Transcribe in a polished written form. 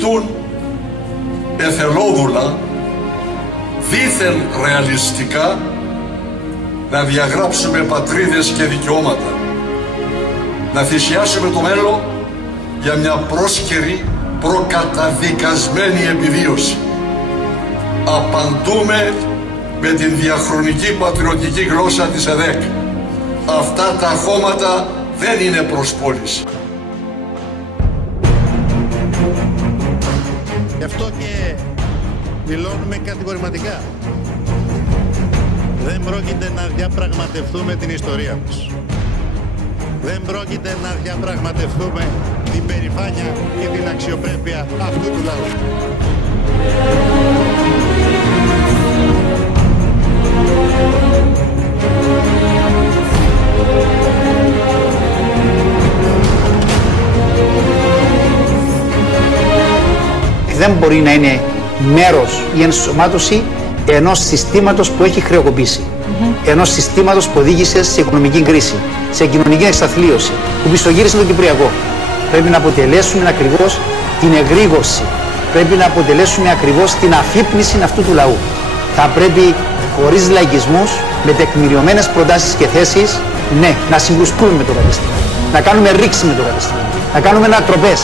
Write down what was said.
ζητούν εθελόδουλα, δήθεν ρεαλιστικά, να διαγράψουμε πατρίδες και δικαιώματα, να θυσιάσουμε το μέλλον για μια πρόσκαιρη, προκαταδικασμένη επιβίωση. Απαντούμε με την διαχρονική πατριωτική γλώσσα της ΕΔΕΚ. Αυτά τα χώματα δεν είναι προσπόληση. Γι' αυτό και δηλώνουμε κατηγορηματικά. Δεν πρόκειται να διαπραγματευτούμε την ιστορία μας. Δεν πρόκειται να διαπραγματευτούμε την περηφάνεια και την αξιοπρέπεια αυτού του λαού. Δεν μπορεί να είναι μέρος η ενσωμάτωση ενός συστήματος που έχει χρεοκοπήσει. Ενός συστήματος που οδήγησε σε οικονομική κρίση, σε κοινωνική εξαθλίωση, που πισωγύρισε τον Κυπριακό. Πρέπει να αποτελέσουμε ακριβώς την εγρήγορση. Πρέπει να αποτελέσουμε ακριβώς την αφύπνιση αυτού του λαού. Θα πρέπει χωρίς λαϊκισμούς, με τεκμηριωμένες προτάσεις και θέσεις, ναι, να συγκρουστούμε με το κατάστημα. Να κάνουμε ρήξη με το κατάστημα. Να κάνουμε ανατροπές.